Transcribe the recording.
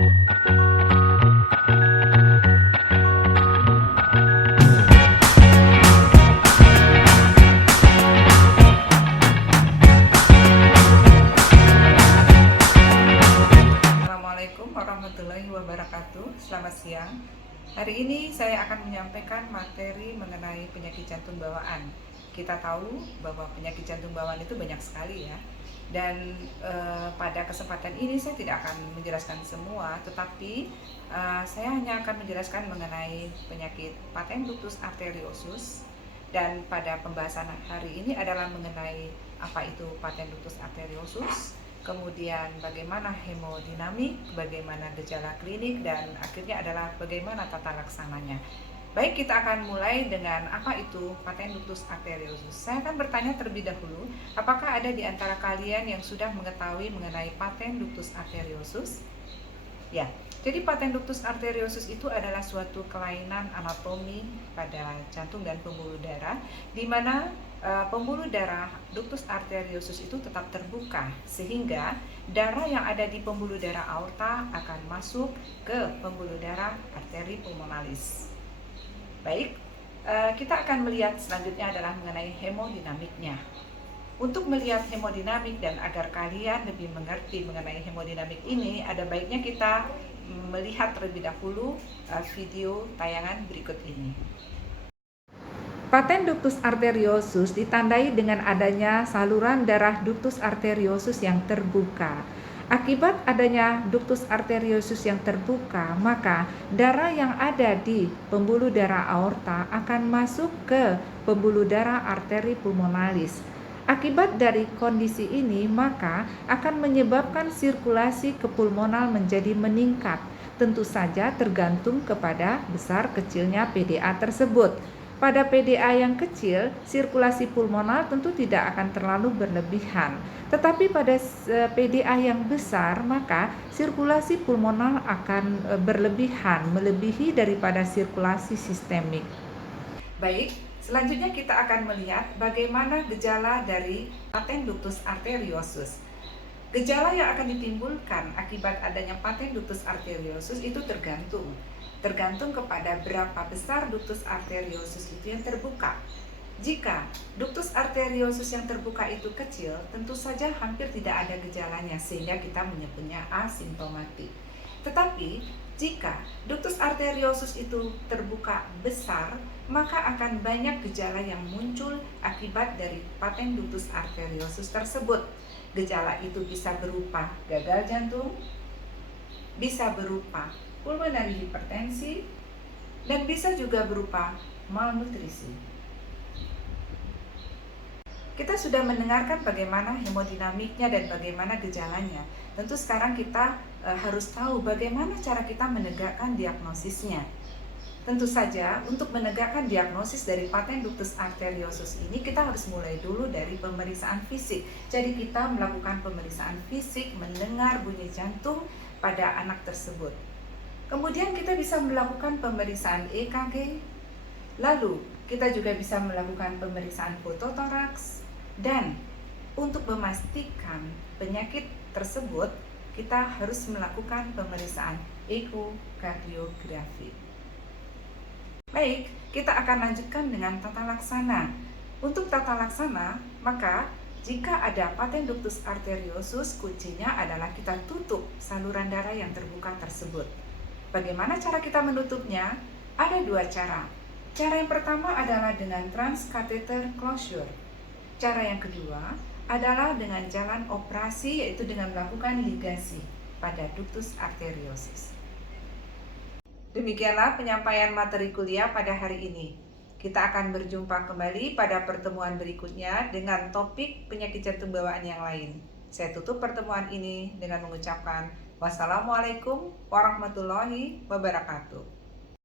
Assalamualaikum warahmatullahi wabarakatuh. Selamat siang. Hari ini saya akan menyampaikan materi mengenai penyakit jantung bawaan. Kita tahu bahwa penyakit jantung bawaan itu banyak sekali ya. Dan pada kesempatan ini saya tidak akan menjelaskan semua, tetapi saya hanya akan menjelaskan mengenai penyakit paten ductus arteriosus. Dan pada pembahasan hari ini adalah mengenai apa itu paten ductus arteriosus, kemudian bagaimana hemodinamik, bagaimana gejala klinik, dan akhirnya adalah bagaimana tata laksananya. Baik, kita akan mulai dengan apa itu paten ductus arteriosus. Saya akan bertanya terlebih dahulu, apakah ada di antara kalian yang sudah mengetahui mengenai paten ductus arteriosus? Ya, jadi paten ductus arteriosus itu adalah suatu kelainan anatomi pada jantung dan pembuluh darah, di mana pembuluh darah ductus arteriosus itu tetap terbuka, sehingga darah yang ada di pembuluh darah aorta akan masuk ke pembuluh darah arteri pulmonalis. Baik, kita akan melihat selanjutnya adalah mengenai hemodinamiknya. Untuk melihat hemodinamik dan agar kalian lebih mengerti mengenai hemodinamik ini, ada baiknya kita melihat terlebih dahulu video tayangan berikut ini. Paten ductus arteriosus ditandai dengan adanya saluran darah ductus arteriosus yang terbuka. Akibat adanya ductus arteriosus yang terbuka, maka darah yang ada di pembuluh darah aorta akan masuk ke pembuluh darah arteri pulmonalis. Akibat dari kondisi ini, maka akan menyebabkan sirkulasi ke pulmonal menjadi meningkat. Tentu saja tergantung kepada besar kecilnya PDA tersebut. Pada PDA yang kecil, sirkulasi pulmonal tentu tidak akan terlalu berlebihan. Tetapi pada PDA yang besar, maka sirkulasi pulmonal akan berlebihan, melebihi daripada sirkulasi sistemik. Baik, selanjutnya kita akan melihat bagaimana gejala dari paten ductus arteriosus. Gejala yang akan ditimbulkan akibat adanya paten ductus arteriosus itu tergantung kepada berapa besar ductus arteriosus itu yang terbuka. Jika ductus arteriosus yang terbuka itu kecil, tentu saja hampir tidak ada gejalanya, sehingga kita menyebutnya asimptomatik. Tetapi jika ductus arteriosus itu terbuka besar, maka akan banyak gejala yang muncul akibat dari paten ductus arteriosus tersebut. Gejala itu bisa berupa gagal jantung, bisa berupa pulmonary hipertensi, dan bisa juga berupa malnutrisi. Kita sudah mendengarkan bagaimana hemodinamiknya dan bagaimana gejalanya. Tentu sekarang kita harus tahu bagaimana cara kita menegakkan diagnosisnya. Tentu saja untuk menegakkan diagnosis dari paten ductus arteriosus ini, kita harus mulai dulu dari pemeriksaan fisik. Jadi kita melakukan pemeriksaan fisik, mendengar bunyi jantung pada anak tersebut. Kemudian kita bisa melakukan pemeriksaan EKG, lalu kita juga bisa melakukan pemeriksaan fototoraks, dan untuk memastikan penyakit tersebut, kita harus melakukan pemeriksaan ekokardiografi. Baik, kita akan lanjutkan dengan tata laksana. Untuk tata laksana, maka jika ada paten ductus arteriosus, kuncinya adalah kita tutup saluran darah yang terbuka tersebut. Bagaimana cara kita menutupnya? Ada dua cara. Cara yang pertama adalah dengan transcatheter closure. Cara yang kedua adalah dengan jalan operasi, yaitu dengan melakukan ligasi pada ductus arteriosus. Demikianlah penyampaian materi kuliah pada hari ini. Kita akan berjumpa kembali pada pertemuan berikutnya dengan topik penyakit jantung bawaan yang lain. Saya tutup pertemuan ini dengan mengucapkan wassalamualaikum warahmatullahi wabarakatuh.